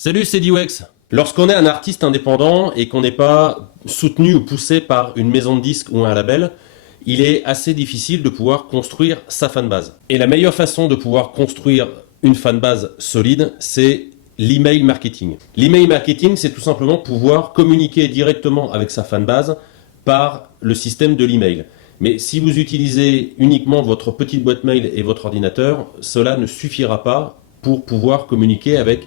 Salut, c'est Diwex. Lorsqu'on est un artiste indépendant et qu'on n'est pas soutenu ou poussé par une maison de disques ou un label, il est assez difficile de pouvoir construire sa fanbase. Et la meilleure façon de pouvoir construire une fanbase solide, c'est l'email marketing. L'email marketing, c'est tout simplement pouvoir communiquer directement avec sa fanbase par le système de l'email. Mais si vous utilisez uniquement votre petite boîte mail et votre ordinateur, cela ne suffira pas pour pouvoir communiquer avec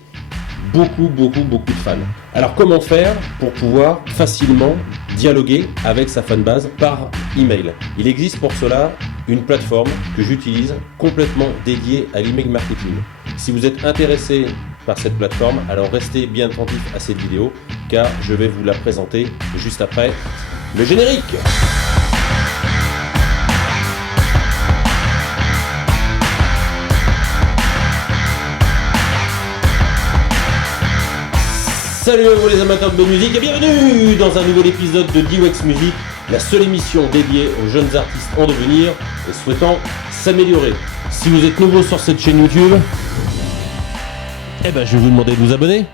beaucoup de fans. Alors comment faire pour pouvoir facilement dialoguer avec sa fanbase par email? Il existe pour cela une plateforme que j'utilise complètement dédiée à l'email marketing. Si vous êtes intéressé par cette plateforme, alors restez bien attentif à cette vidéo car je vais vous la présenter juste après le générique. Salut à vous les amateurs de bonne musique et bienvenue dans un nouvel épisode de Diwex Music, la seule émission dédiée aux jeunes artistes en devenir et souhaitant s'améliorer. Si vous êtes nouveau sur cette chaîne YouTube, je vais vous demander de vous abonner.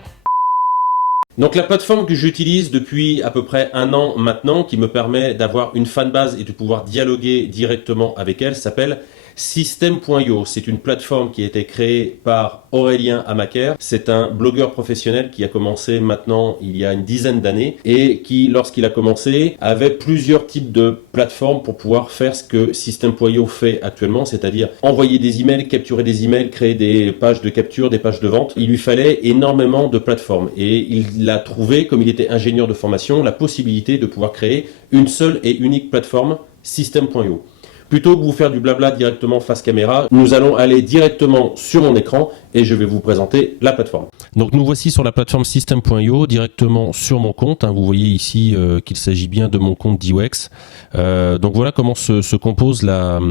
Donc la plateforme que j'utilise depuis à peu près un an maintenant, qui me permet d'avoir une fanbase et de pouvoir dialoguer directement avec elle, s'appelle System.io. C'est une plateforme qui a été créée par Aurélien Amaker. C'est un blogueur professionnel qui a commencé maintenant il y a une dizaine d'années et qui, lorsqu'il a commencé, avait plusieurs types de plateformes pour pouvoir faire ce que System.io fait actuellement, c'est-à-dire envoyer des emails, capturer des emails, créer des pages de capture, des pages de vente. Il lui fallait énormément de plateformes et il a trouvé, comme il était ingénieur de formation, la possibilité de pouvoir créer une seule et unique plateforme, System.io. Plutôt que vous faire du blabla directement face caméra, nous allons aller directement sur mon écran et je vais vous présenter la plateforme. Donc nous voici sur la plateforme System.io, directement sur mon compte. Vous voyez ici qu'il s'agit bien de mon compte Diwex. Donc voilà comment se compose la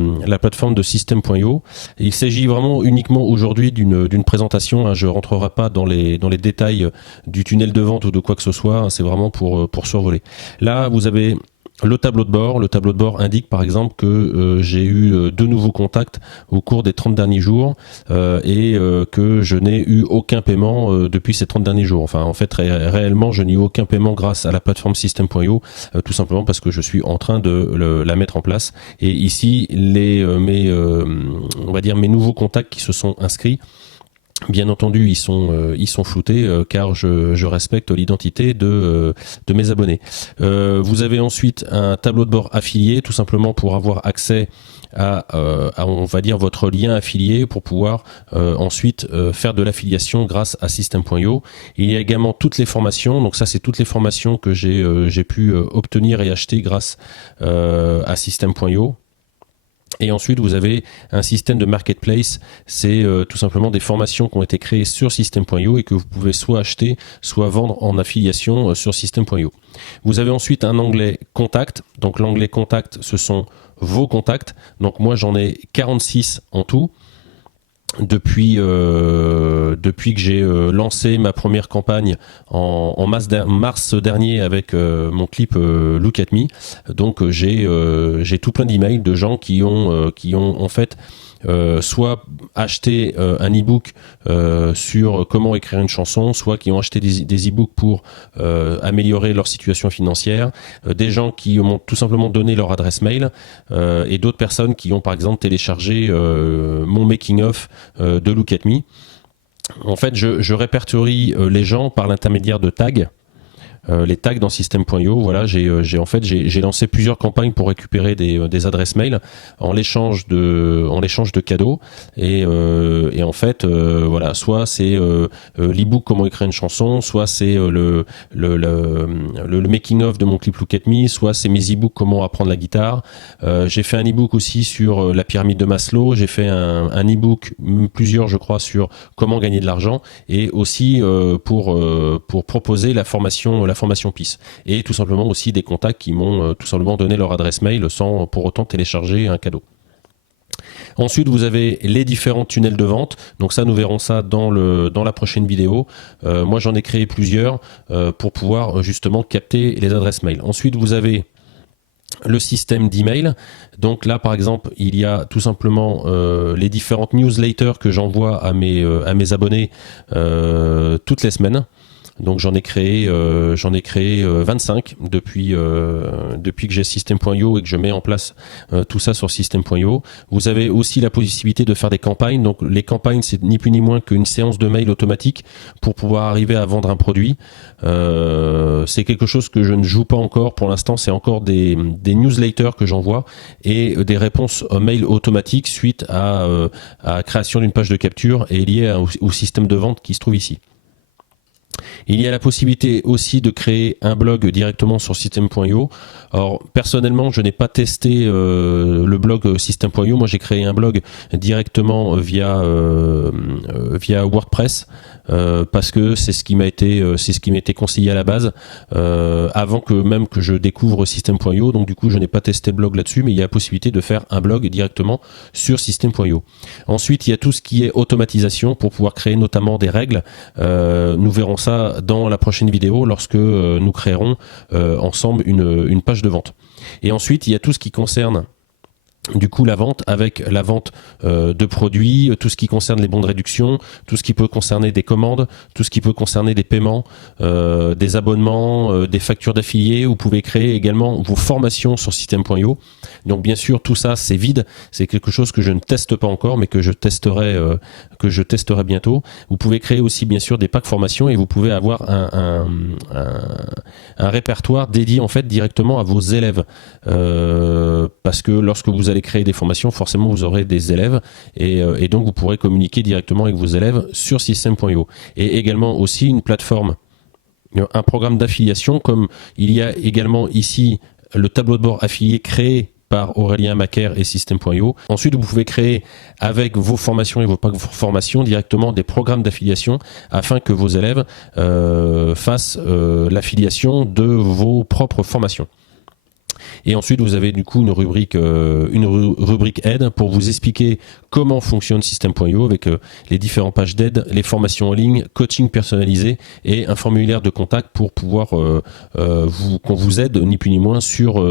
plateforme de System.io. Il s'agit vraiment uniquement aujourd'hui d'une présentation. Je ne rentrerai pas dans les détails du tunnel de vente ou de quoi que ce soit. C'est vraiment pour survoler. Là, vous avez le tableau de bord. Le tableau de bord indique par exemple que j'ai eu 2 nouveaux contacts au cours des 30 derniers jours et que je n'ai eu aucun paiement depuis ces 30 derniers jours. Enfin, en fait, réellement, je n'ai eu aucun paiement grâce à la plateforme System.io, tout simplement parce que je suis en train de la mettre en place. Et ici, on va dire mes nouveaux contacts qui se sont inscrits, bien entendu, ils sont floutés car je respecte l'identité de mes abonnés. Vous avez ensuite un tableau de bord affilié, tout simplement pour avoir accès à on va dire votre lien affilié pour pouvoir ensuite faire de l'affiliation grâce à System.io. Il y a également toutes les formations. Donc ça, c'est toutes les formations que j'ai pu obtenir et acheter grâce à System.io. Et ensuite, vous avez un système de marketplace. C'est tout simplement des formations qui ont été créées sur System.io et que vous pouvez soit acheter, soit vendre en affiliation sur System.io. Vous avez ensuite un onglet contact. Donc l'onglet contact, ce sont vos contacts. Donc moi, j'en ai 46 en tout. Depuis que j'ai lancé ma première campagne en mars dernier avec mon clip Look at Me, donc j'ai tout plein d'emails de gens qui ont en fait soit acheté un e-book sur comment écrire une chanson, soit qui ont acheté des e-books pour améliorer leur situation financière, des gens qui m'ont tout simplement donné leur adresse mail et d'autres personnes qui ont par exemple téléchargé mon making-of de Look at Me. En fait, je répertorie les gens par l'intermédiaire de tags. Les tags dans System.io, voilà, j'ai lancé plusieurs campagnes pour récupérer des adresses mail en l'échange de cadeaux et en fait voilà, soit c'est l'e-book comment écrire une chanson, soit c'est le making of de mon clip Look at Me, soit c'est mes e-books comment apprendre la guitare. J'ai fait un e-book aussi sur la pyramide de Maslow, j'ai fait un e-book, plusieurs je crois, sur comment gagner de l'argent et aussi pour proposer la formation PIS et tout simplement aussi des contacts qui m'ont tout simplement donné leur adresse mail sans pour autant télécharger un cadeau. Ensuite, vous avez les différents tunnels de vente. Donc ça, nous verrons ça dans la prochaine vidéo. Moi, j'en ai créé plusieurs pour pouvoir justement capter les adresses mail. Ensuite, vous avez le système d'email. Donc là, par exemple, il y a tout simplement les différentes newsletters que j'envoie à mes abonnés toutes les semaines. Donc j'en ai créé 25 depuis que j'ai System.io et que je mets en place tout ça sur System.io. Vous avez aussi la possibilité de faire des campagnes. Donc les campagnes, c'est ni plus ni moins qu'une séance de mail automatique pour pouvoir arriver à vendre un produit. C'est quelque chose que je ne joue pas encore pour l'instant. C'est encore des newsletters que j'envoie et des réponses mail automatiques suite à la création d'une page de capture et liées au système de vente qui se trouve ici. Il y a la possibilité aussi de créer un blog directement sur System.io. Alors personnellement, je n'ai pas testé le blog System.io. Moi, j'ai créé un blog directement via WordPress. Parce que c'est ce qui m'a été conseillé à la base avant que je découvre System.io. Donc du coup je n'ai pas testé le blog là-dessus, mais il y a la possibilité de faire un blog directement sur System.io. Ensuite il y a tout ce qui est automatisation pour pouvoir créer notamment des règles. Nous verrons ça dans la prochaine vidéo lorsque nous créerons ensemble une page de vente. Et ensuite il y a tout ce qui concerne du coup la vente, avec la vente de produits, tout ce qui concerne les bons de réduction, tout ce qui peut concerner des commandes, tout ce qui peut concerner des paiements, des abonnements, des factures d'affiliés. Vous pouvez créer également vos formations sur System.io. Donc bien sûr tout ça c'est vide, c'est quelque chose que je ne teste pas encore mais que je testerai bientôt. Vous pouvez créer aussi bien sûr des packs formations et vous pouvez avoir un répertoire dédié en fait directement à vos élèves parce que lorsque vous allez créer des formations, forcément vous aurez des élèves et donc vous pourrez communiquer directement avec vos élèves sur System.io. Et également aussi une plateforme, un programme d'affiliation, comme il y a également ici le tableau de bord affilié créé par Aurélien Macaire et System.io. Ensuite, vous pouvez créer avec vos formations et vos packs formations directement des programmes d'affiliation afin que vos élèves fassent l'affiliation de vos propres formations. Et ensuite, vous avez du coup une rubrique aide pour vous expliquer comment fonctionne System.io avec les différentes pages d'aide, les formations en ligne, coaching personnalisé et un formulaire de contact pour pouvoir qu'on vous aide ni plus ni moins sur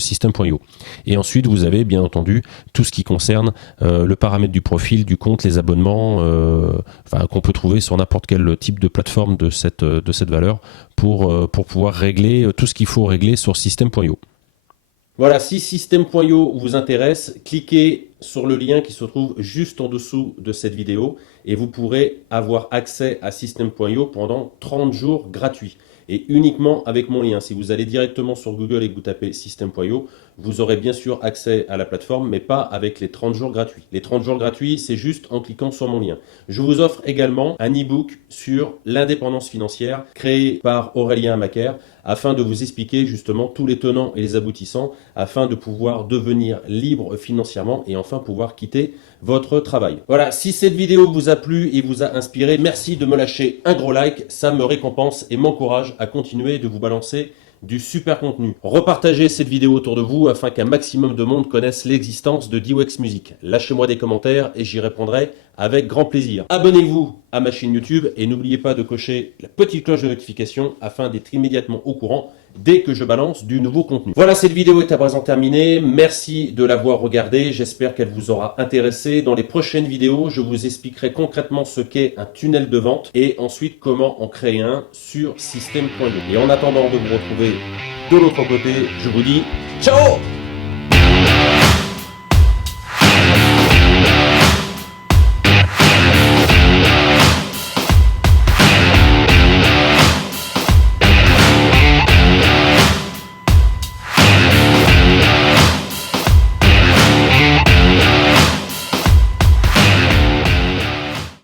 System.io. Et ensuite, vous avez bien entendu tout ce qui concerne le paramètre du profil, du compte, les abonnements, qu'on peut trouver sur n'importe quel type de plateforme de cette valeur pour pouvoir régler tout ce qu'il faut régler sur System.io. Voilà, si System.io vous intéresse, cliquez sur le lien qui se trouve juste en dessous de cette vidéo et vous pourrez avoir accès à System.io pendant 30 jours gratuits. Et uniquement avec mon lien. Si vous allez directement sur Google et que vous tapez System.io, vous aurez bien sûr accès à la plateforme, mais pas avec les 30 jours gratuits. Les 30 jours gratuits, c'est juste en cliquant sur mon lien. Je vous offre également un e-book sur l'indépendance financière créé par Aurélien Macaire afin de vous expliquer justement tous les tenants et les aboutissants afin de pouvoir devenir libre financièrement et enfin pouvoir quitter votre travail. Voilà, si cette vidéo vous a plu et vous a inspiré, merci de me lâcher un gros like, ça me récompense et m'encourage à continuer de vous balancer du super contenu. Repartagez cette vidéo autour de vous afin qu'un maximum de monde connaisse l'existence de D-Wax Music. Lâchez-moi des commentaires et j'y répondrai avec grand plaisir. Abonnez-vous à ma chaîne YouTube et n'oubliez pas de cocher la petite cloche de notification afin d'être immédiatement au courant dès que je balance du nouveau contenu. Voilà, cette vidéo est à présent terminée. Merci de l'avoir regardée. J'espère qu'elle vous aura intéressé. Dans les prochaines vidéos, je vous expliquerai concrètement ce qu'est un tunnel de vente et ensuite comment en créer un sur System.io. Et en attendant de vous retrouver de l'autre côté, je vous dis ciao!